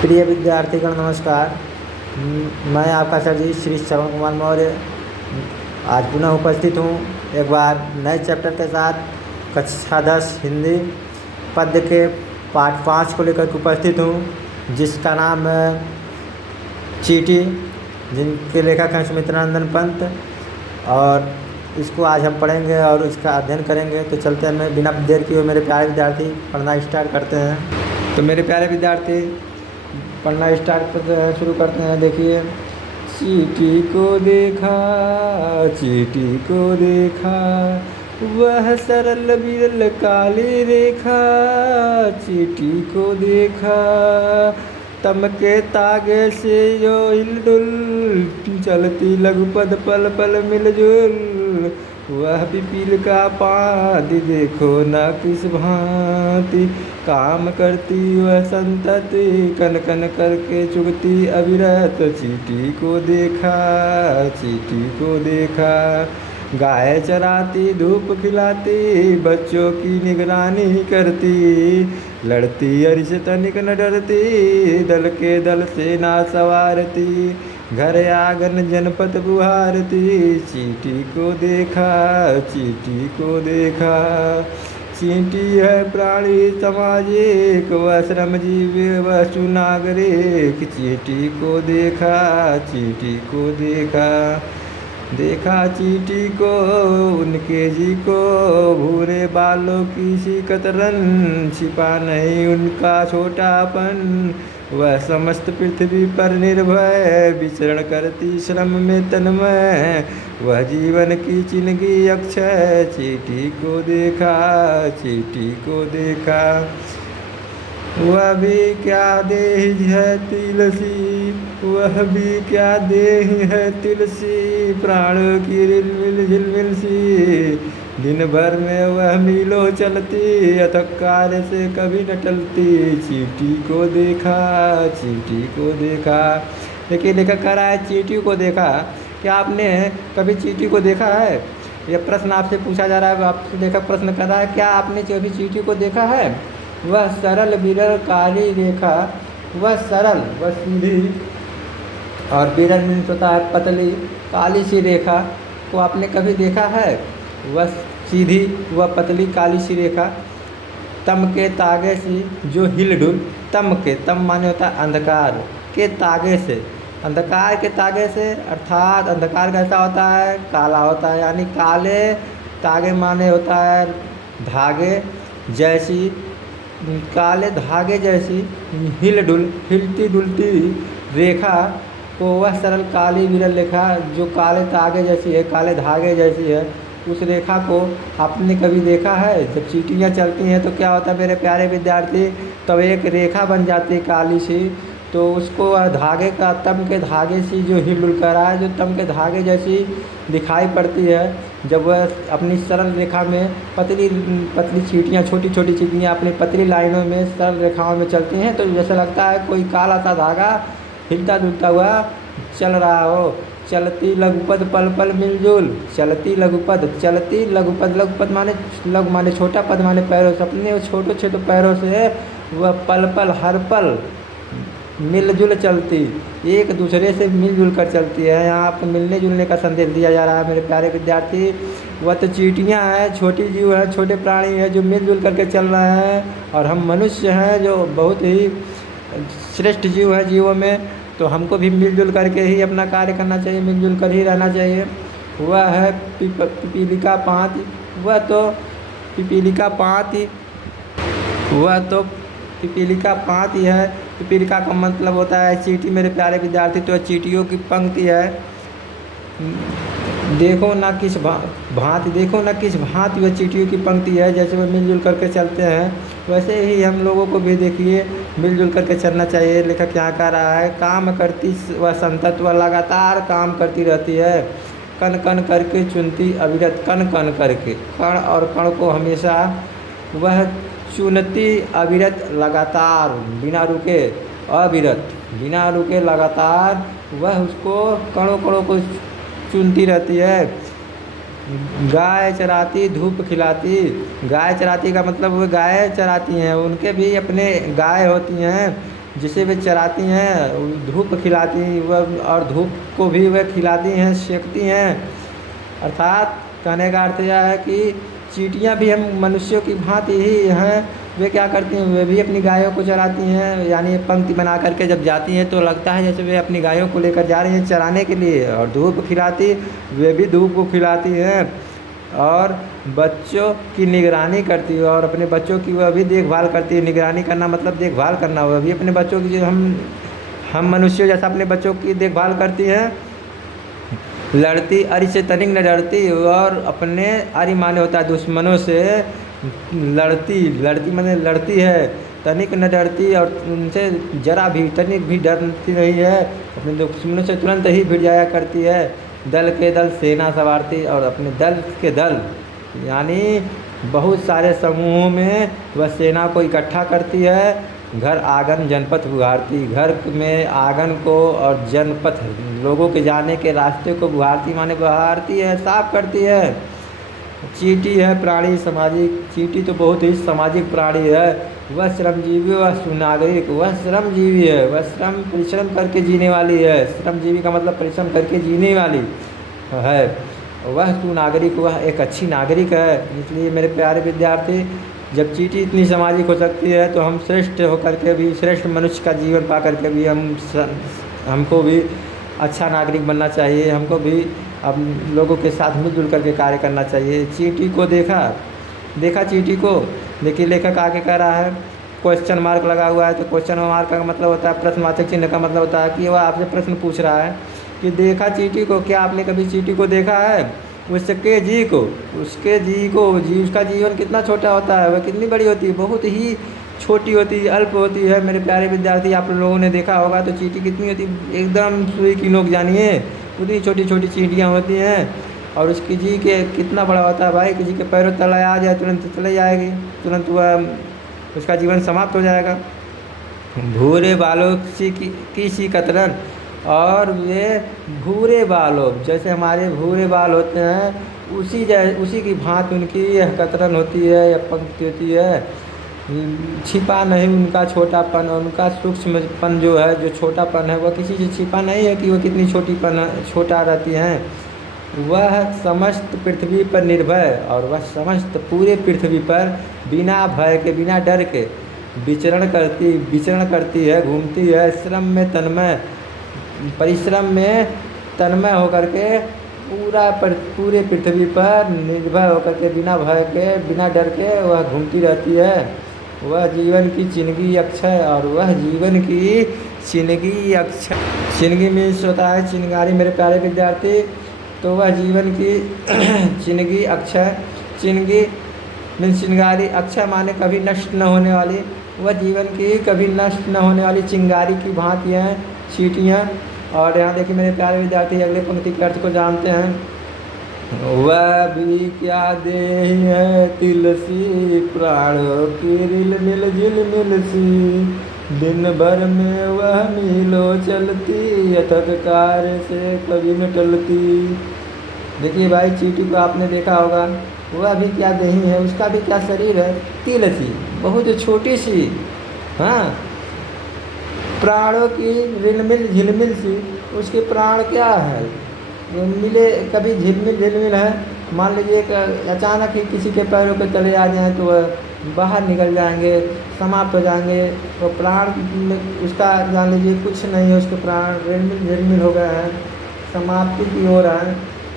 प्रिय विद्यार्थीगण नमस्कार। मैं आपका सर जी श्री श्रवण कुमार मौर्य आज पुनः उपस्थित हूँ एक बार नए चैप्टर के साथ। कक्षा 10 हिंदी पद्य के पाठ 5 को लेकर उपस्थित हूँ, जिसका नाम है चींटी, जिनके लेखक हैं सुमित्रानंदन पंत। और इसको आज हम पढ़ेंगे और इसका अध्ययन करेंगे। तो चलते हैं, मैं बिना देर किए मेरे प्यारे विद्यार्थी पढ़ना स्टार्ट करते हैं। तो मेरे प्यारे विद्यार्थी पढ़ना स्टार्ट करते हैं, शुरू करते हैं। देखिए, चींटी को देखा, चींटी को देखा, वह सरल विरल काली रेखा। चींटी को देखा, तमके तागे से जो हिलडुल, चलती लघुपद पल पल मिलजुल। वह पिपील का पाती देखो न किस भांति, काम करती वह संतति, कन कन करके चुगती अविरत। चींटी को देखा, चींटी को देखा, गाय चराती धूप खिलाती, बच्चों की निगरानी करती, लड़ती अरि से तनिक न डरती, दल के दल सेना सवारती, घर आंगन जनपद बुहारती। चींटी को देखा, चींटी को देखा, चींटी है प्राणी सामाजिक, वह श्रमजीवी वह सुनागरिक। चींटी को देखा, चींटी को देखा, देखा चींटी को उनके जी को, भूरे बालों की सी कतरन, छिपा नहीं उनका छोटापन। वह समस्त पृथ्वी पर निर्भय, विचरण करती श्रम में तन्मय, वह जीवन की जिंदगी अक्षय। चींटी को देखा, चींटी को देखा, वह भी क्या देह है तिलसी, वह भी क्या देह है तिलसी, प्राणों की रिलमिल झिलमिल सी, दिन भर में वह मीलों चलती, अथक कार्य से कभी न टलती। चींटी को देखा, चींटी को देखा। देखिए, लेखक कह रहा है चींटी को देखा। क्या आपने कभी चींटी को देखा है? यह प्रश्न आपसे पूछा जा रहा है। आपसे लेखक प्रश्न कर रहा है, क्या आपने कभी चींटी को देखा है? वह सरल विरल काली रेखा, वह सरल वह सीधी, और विरल मीन्स होता है पतली, काली सी रेखा को आपने कभी देखा है? वह सीधी वह पतली काली सी रेखा, तम के तागे से जो हिलडुल, तम के तम माने होता है अंधकार, के तागे से अंधकार के तागे से, अर्थात अंधकार कैसा होता है? काला होता है। यानी काले तागे माने होता है धागे जैसी, काले धागे जैसी हिलडुल हिलती डुलती रेखा को वह सरल काली विरल रेखा जो काले तागे जैसी है, काले धागे जैसी है, उस रेखा को आपने कभी देखा है? जब चींटियाँ चलती हैं तो क्या होता है मेरे प्यारे विद्यार्थी? तब एक रेखा बन जाती है काली सी, तो उसको धागे का तम के धागे सी जो हिलडुल कर रहा है, जो तम के धागे जैसी दिखाई पड़ती है। जब वह अपनी सरल रेखा में पतली पतली चींटियाँ, छोटी छोटी चींटियाँ अपनी पतली लाइनों में सरल रेखाओं में चलती हैं, तो जैसा लगता है कोई काला सा धागा हिलता डुलता हुआ चल रहा हो। चलती लघुपद पल पल मिलजुल, चलती लघुपद, चलती लघुपद, लघुपद माने लघु माने छोटा, पद माने पैरों से, अपने छोटे छोटे पैरों से वह पल पल हर पल मिलजुल चलती, एक दूसरे से मिलजुल कर चलती है। यहाँ पर मिलने जुलने का संदेश दिया जा रहा है मेरे प्यारे विद्यार्थी। वह तो चींटियाँ हैं, छोटी जीव हैं, छोटे प्राणी हैं जो मिलजुल करके चल रहे हैं, और हम मनुष्य हैं जो बहुत ही श्रेष्ठ जीव है जीवों में। तो हमको भी मिलजुल करके ही अपना कार्य करना चाहिए, मिलजुल कर ही रहना चाहिए। वह है पिपीलिका पाती, वह तो पिपीलिका पाती, वह तो पिपीलिका पाती है। पिपीलिका का मतलब होता है चींटी मेरे प्यारे विद्यार्थी। तो चींटियों की पंक्ति है, देखो ना किस भांति, देखो ना किस भांति वह चींटियों की पंक्ति है। जैसे वह मिलजुल करके चलते हैं, वैसे ही हम लोगों को भी देखिए मिलजुल करके चलना चाहिए। लेखक क्या कह रहा है? काम करती वह संतत, वह लगातार काम करती रहती है, कण कण करके चुनती अविरत, कण कण करके, कण और कण को हमेशा वह चुनती अविरत, लगातार, बिना रुके, अविरत, बिना रुके लगातार वह उसको कणों कणों को चुनती रहती है। गाय चराती धूप खिलाती, गाय चराती का मतलब वो गाय चराती हैं, उनके भी अपने गाय होती हैं जिसे वे चराती हैं, धूप खिलाती वह, और धूप को भी वह खिलाती हैं, सेकती हैं। अर्थात कहने का अर्थ यह है कि चींटियाँ भी हम मनुष्यों की भांति ही हैं। वे क्या करती हैं, वे भी अपनी गायों को चराती हैं, यानी पंक्ति बना करके जब जाती हैं तो लगता है जैसे वे अपनी गायों को लेकर जा रही हैं चराने के लिए। और धूप खिलाती, वे भी धूप को खिलाती हैं, और बच्चों की निगरानी करती है, और अपने बच्चों की वह भी देखभाल करती है। निगरानी करना मतलब देखभाल करना, वह भी अपने बच्चों की, जो हम मनुष्यों जैसा अपने बच्चों की देखभाल करती हैं। लड़ती अरि से तनिक न डरती, और अपने अरि माने होता है दुश्मनों से लड़ती माने लड़ती है। तनिक न डरती, और उनसे जरा भी तनिक भी डरती नहीं है। अपने दुश्मनों से तुरंत ही भिड़ जाया करती है। दल के दल सेना सवारती, और अपने दल के दल यानी बहुत सारे समूहों में वह सेना को इकट्ठा करती है। घर आंगन जनपथ बुहारती, घर में आंगन को और जनपथ लोगों के जाने के रास्ते को बुहारती माने बहारती है, साफ करती है। चींटी है प्राणी सामाजिक, चींटी तो बहुत ही सामाजिक प्राणी है। वह श्रमजीवी, वह सुनागरिक, वह श्रमजीवी है, वह परिश्रम करके जीने वाली है। श्रमजीवी का मतलब परिश्रम करके जीने वाली है। वह सुनागरिक, वह एक अच्छी नागरिक है। इसलिए मेरे प्यारे विद्यार्थी, जब चींटी इतनी सामाजिक हो सकती है तो हम श्रेष्ठ होकर के भी, श्रेष्ठ मनुष्य का जीवन पा करके भी हमको भी अच्छा नागरिक बनना चाहिए। हमको भी अब लोगों के साथ मिलजुल करके कार्य करना चाहिए। चींटी को देखा चींटी को, देखिए लेखक आगे कह रहा है, क्वेश्चन मार्क लगा हुआ है, तो क्वेश्चन मार्क का मतलब होता है, प्रश्नवाचक चिन्ह का मतलब होता है कि वह आपसे प्रश्न पूछ रहा है कि देखा चींटी को, क्या आपने कभी चींटी को देखा है? उसके जी को, उसका जीवन कितना छोटा होता है, वह कितनी बड़ी होती है, बहुत ही छोटी होती है, अल्प होती है। मेरे प्यारे विद्यार्थी, आप लोगों ने देखा होगा तो चींटी कितनी होती है, एकदम सुई की नोक जानिए, उतनी छोटी छोटी चींटियाँ होती हैं। और उसकी जी के कितना बड़ा होता है भाई, किसी के पैरों तले आ जाए तुरंत चले जाएगी, तुरंत वह उसका जीवन समाप्त हो जाएगा। भूरे बालों की सी कतरन, और वे भूरे बालों, जैसे हमारे भूरे बाल होते हैं उसी की भांति उनकी यह कतरन होती है या पंक्ति होती है। छिपा नहीं उनका छोटापन, उनका सूक्ष्मपन जो है, जो छोटापन है, वह किसी से छिपा नहीं है कि वह कितनी छोटा रहती हैं। वह समस्त पृथ्वी पर निर्भय, और वह समस्त पूरे पृथ्वी पर बिना भय के, बिना डर के विचरण करती है, घूमती है। परिश्रम में तन्मय होकर के पूरे पृथ्वी पर निर्भय होकर के, बिना भय के, बिना डर के वह घूमती रहती है। वह जीवन की चिनगी अक्षय, और वह जीवन की चिनगी अक्षय, चिनगी मीन्स होता है चिनगारी मेरे प्यारे विद्यार्थी। तो वह जीवन की चिनगी अक्षय, चिनगी मीन्स चिनगारी, अक्षय माने कभी नष्ट न होने वाली, वह जीवन की कभी नष्ट न होने वाली चिंगारी की भांति हैं चींटियाँ। और यहाँ देखिए मेरे प्यारे विद्यार्थी, अगले पंक्ति के अर्थ को जानते हैं। वह भी क्या देहि है तिलसी, प्राणों की रिल मिल सी, दिन भर में वह मीलो चलती, अथक कार्य से कभी न टलती। देखिए भाई, चींटी को आपने देखा होगा, वह भी क्या देही है, उसका भी क्या शरीर है, तिलसी, बहुत छोटी सी, हाँ, प्राणों की झिलमिल सी, उसके प्राण क्या है, मिले कभी झिलमिल है। मान लीजिए अचानक ही किसी के पैरों पे तले आ जाएं तो वह बाहर निकल जाएंगे, समाप्त हो जाएंगे। वो प्राण में उसका जान लीजिए कुछ नहीं है, उसके प्राण झिलमिल हो गए हैं, समाप्ति की ओर है।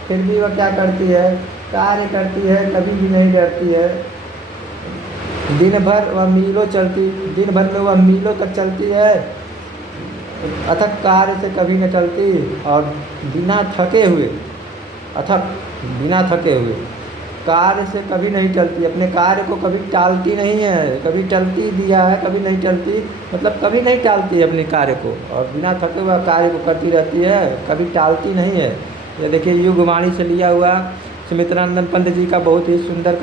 फिर भी वह क्या करती है, कार्य करती है, कभी भी नहीं डरती है। दिन भर में वह मीलों तक चलती है, अथक कार्य से कभी न टलती, और बिना थके हुए कार्य से कभी नहीं टलती। अपने कार्य को कभी टालती नहीं है, कभी टलती दिया है, कभी नहीं टलती, मतलब कभी नहीं टालती है अपने कार्य को, और बिना थके हुए कार्य को करती रहती है, कभी टालती नहीं है। ये देखिए युगवाणी से लिया हुआ सुमित्रानंद पंत जी का बहुत ही सुंदर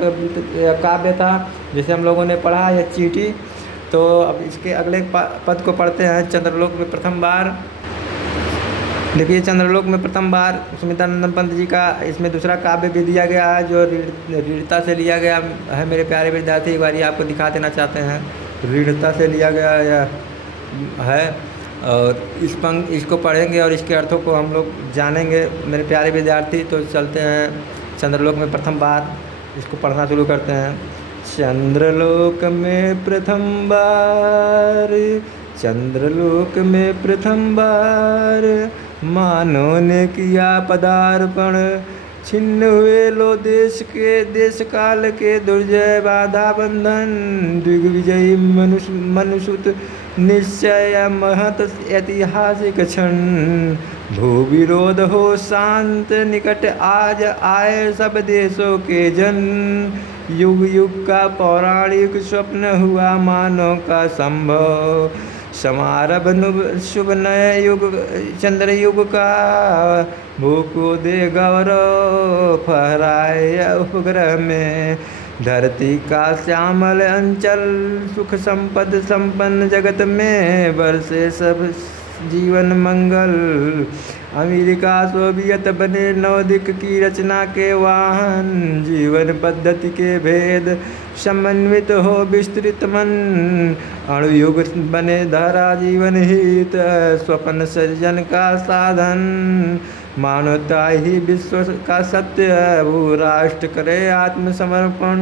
काव्य था, जिसे हम लोगों ने पढ़ा, यह चींटी। तो अब इसके अगले पद को पढ़ते हैं। चंद्रलोक में प्रथम बार, देखिए चंद्रलोक में प्रथम बार सुमित्रानंद पंत जी का इसमें दूसरा काव्य भी दिया गया है, जो ऋणता से लिया गया है। मेरे प्यारे विद्यार्थी, एक बार आपको दिखा देना चाहते हैं, ऋणता से लिया गया है है। और इसको पढ़ेंगे और इसके अर्थों को हम लोग जानेंगे मेरे प्यारे विद्यार्थी। तो चलते हैं चंद्रलोक में प्रथम बार, इसको पढ़ना शुरू करते हैं। चंद्रलोक में प्रथम बार, चंद्रलोक में प्रथम बार, मानव ने किया पदार्पण, छिन्न हुए लो देश काल के दुर्जय बाधा बंधन, दिग्विजयी मनुष्य निश्चय महत ऐतिहासिक क्षण, भू विरोध हो शांत निकट आज आए सब देशों के जन, युग युग का पौराणिक स्वप्न हुआ मानव का संभव, समारंभ शुभ नए युग चंद्र युग का, भू को दे गौरव फहराए उपग्रह में, धरती का श्यामल अंचल सुख संपद संपन्न जगत में, बरसे सब जीवन मंगल, अमेरिका सोवियत बने नवदिक की रचना के वाहन, जीवन पद्धति के भेद समन्वित हो विस्तृत मन, अणुयुग बने धरा जीवन हित, स्वप्न सृजन का साधन, मानवता ही विश्व का सत्य, वो राष्ट्र करे आत्मसमर्पण,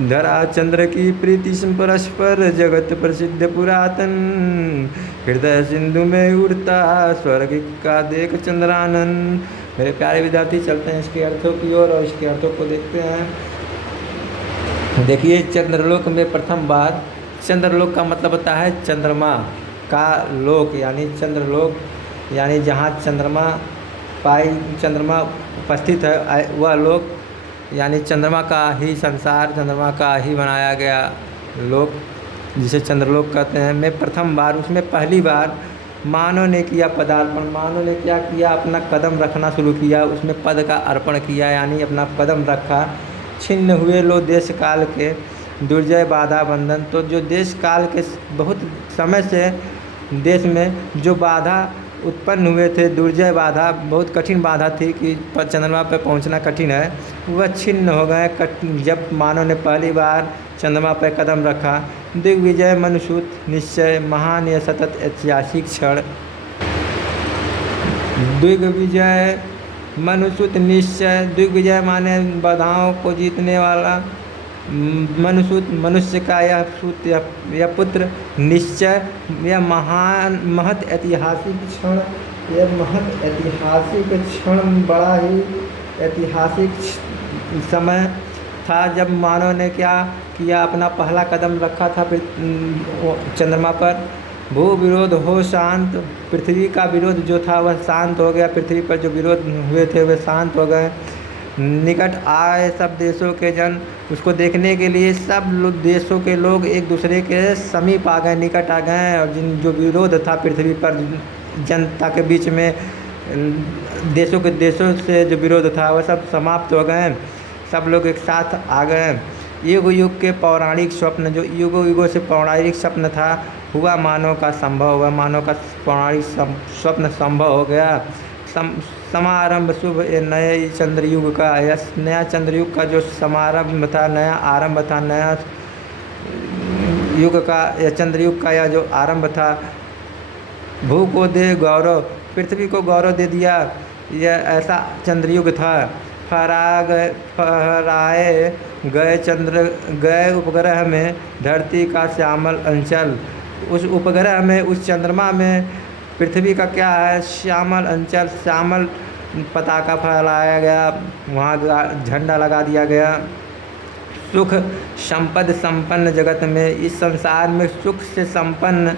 धरा चंद्र की प्रीति परस्पर जगत प्रसिद्ध पुरातन, हृदय सिंधु में उड़ता स्वर्ग का देख चंद्रानंद। मेरे प्यारे विद्यार्थी चलते हैं इसके अर्थों की ओर और इसके अर्थों को देखते हैं। देखिए चंद्रलोक में प्रथम बार, चंद्रलोक का मतलब होता है चंद्रमा का लोक, यानी चंद्रलोक यानी जहाँ चंद्रमा उपस्थित है वह लोक, यानी चंद्रमा का ही संसार, चंद्रमा का ही बनाया गया लोक जिसे चंद्रलोक कहते हैं। मैं प्रथम बार, उसमें पहली बार मानव ने किया पदार्पण, मानव ने क्या किया, अपना कदम रखना शुरू किया, उसमें पद का अर्पण किया यानी अपना कदम रखा। छिन्न हुए लो देश काल के दुर्जय बाधा बंधन, तो जो देश काल के बहुत समय से देश में जो बाधा उत्पन्न हुए थे, दुर्जय बाधा, बहुत कठिन बाधा थी कि चंद्रमा पर पहुंचना कठिन है, वह छिन्न हो गए जब मानव ने पहली बार चंद्रमा पर कदम रखा। दिग्विजय मनुष्य निश्चय महान या सतत ऐतिहासिक क्षण, दिग्विजय मनुष्य निश्चय, दिग्विजय माने बाधाओं को जीतने वाला, मनुष्य का यह पुत्र, निश्चय यह महान महत ऐतिहासिक क्षण, यह महत ऐतिहासिक क्षण बड़ा ही ऐतिहासिक समय था जब मानव ने क्या किया, अपना पहला कदम रखा था चंद्रमा पर। भू विरोध हो शांत, पृथ्वी का विरोध जो था वह शांत हो गया, पृथ्वी पर जो विरोध हुए थे वह शांत हो गए। निकट आए सब देशों के जन, उसको देखने के लिए सब देशों के लोग एक दूसरे के समीप आ गए, निकट आ गए, और जो विरोध था पृथ्वी पर जनता के बीच में, देशों से जो विरोध था वह सब समाप्त हो गए, सब लोग एक साथ आ गए। युग युग के पौराणिक स्वप्न, जो युगों से पौराणिक स्वप्न था, हुआ मानव का संभव हुआ, मानव का पौराणिक स्वप्न संभव हो गया। समारंभ शुभ नए चंद्रयुग का, यह नया चंद्रयुग का जो समारंभ था, नया आरंभ था, नया युग का, यह चंद्रयुग का यह जो आरंभ था। भू को दे गौरव, पृथ्वी को गौरव दे दिया, यह ऐसा चंद्रयुग था। फहराए गए उपग्रह में धरती का श्यामल अंचल, उस उपग्रह में, उस चंद्रमा में पृथ्वी का क्या है, श्यामल अंचल, श्यामल पताका फहराया गया, वहाँ झंडा लगा दिया गया। सुख संपद संपन्न जगत में, इस संसार में सुख से संपन्न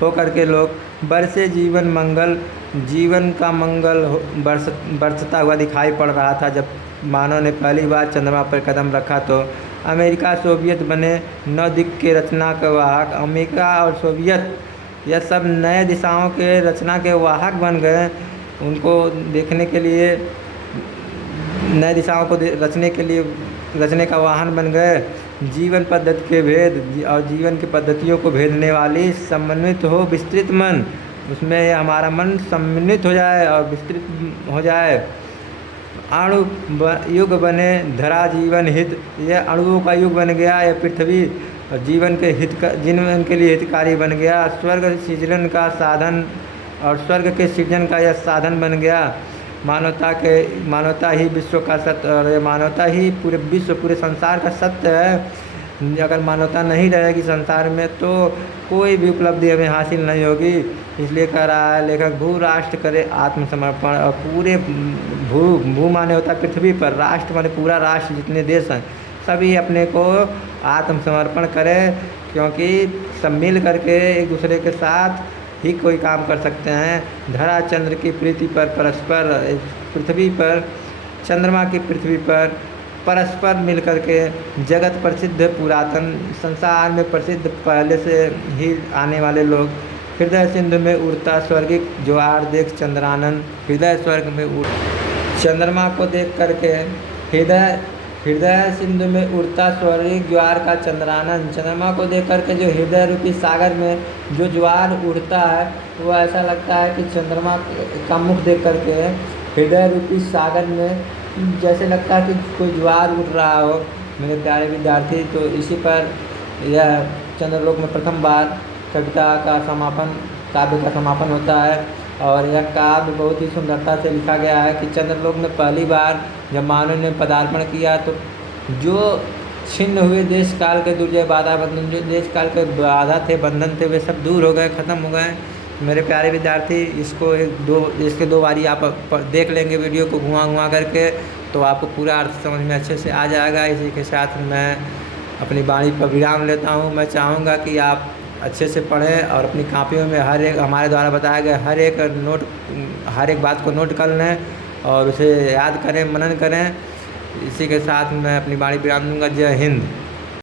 होकर के लोग, बरसे जीवन मंगल, जीवन का मंगल बरसता हुआ दिखाई पड़ रहा था जब मानव ने पहली बार चंद्रमा पर कदम रखा। तो अमेरिका सोवियत बने नौ दिक के रचना के वाहक, अमेरिका और सोवियत यह सब नए दिशाओं के रचना के वाहक बन गए, उनको देखने के लिए, नए दिशाओं को रचने का वाहन बन गए। जीवन पद्धति के भेद और जीवन की पद्धतियों को भेदने वाली समन्वित हो विस्तृत मन, उसमें हमारा मन सम्मिलित हो जाए और विस्तृत हो जाए। अणु युग बने धरा जीवन हित, यह अणुओं का युग बन गया, यह पृथ्वी और जीवन के लिए हितकारी बन गया। स्वर्ग सृजन का साधन और स्वर्ग के सृजन का यह साधन बन गया। मानवता ही विश्व का सत्य, और ये मानवता ही पूरे विश्व पूरे संसार का सत्य है। अगर मानवता नहीं रहेगी संसार में तो कोई भी उपलब्धि हमें हासिल नहीं होगी। इसलिए कह रहा है लेखक, भू राष्ट्र करे आत्मसमर्पण। और पूरे भू माने होता पृथ्वी पर, राष्ट्र माने पूरा राष्ट्र, जितने देश हैं सभी अपने को आत्मसमर्पण करें, क्योंकि सब मिल करके एक दूसरे के साथ ही कोई काम कर सकते हैं। धरा चंद्र की प्रीति पर परस्पर, पृथ्वी पर चंद्रमा की पृथ्वी पर परस्पर मिल करके जगत प्रसिद्ध पुरातन संसार में प्रसिद्ध पहले से ही आने वाले लोग। हृदय सिंधु में उड़ता स्वर्गिक ज्वार देख चंद्रानन। हृदय स्वर्ग में उड़ चंद्रमा को देख करके हृदय सिंधु में उड़ता स्वर्गिक ज्वार का चंद्रानंद। चंद्रमा को देख करके जो हृदय रूपी सागर में जो ज्वार उड़ता है वो ऐसा लगता है कि चंद्रमा का मुख देख करके हृदय रूपी सागर में जैसे लगता है कि कोई ज्वार उठ रहा हो। मेरे प्यारे विद्यार्थी, तो इसी पर यह चंद्रलोक में प्रथम बार कविता का समापन, काव्य का समापन होता है। और यह काव्य बहुत ही सुंदरता से लिखा गया है कि चंद्रलोक में पहली बार जब मानव ने पदार्पण किया तो जो छिन्न हुए देश काल के दुर्जय बाधा बंधन, जो देश काल के बाधा थे, बंधन थे, वे सब दूर हो गए, ख़त्म हो गए। मेरे प्यारे विद्यार्थी, इसके दो बारी आप देख लेंगे वीडियो को घुमा करके, तो आपको पूरा अर्थ समझ में अच्छे से आ जाएगा। इसी के साथ मैं अपनी वाणी पर विराम लेता हूँ। मैं चाहूँगा कि आप अच्छे से पढ़ें और अपनी कापियों में हर एक हमारे द्वारा बताया गया हर एक बात को नोट कर लें और उसे याद करें, मनन करें। इसी के साथ मैं अपनी वाणी विराम दूँगा। जय हिंद।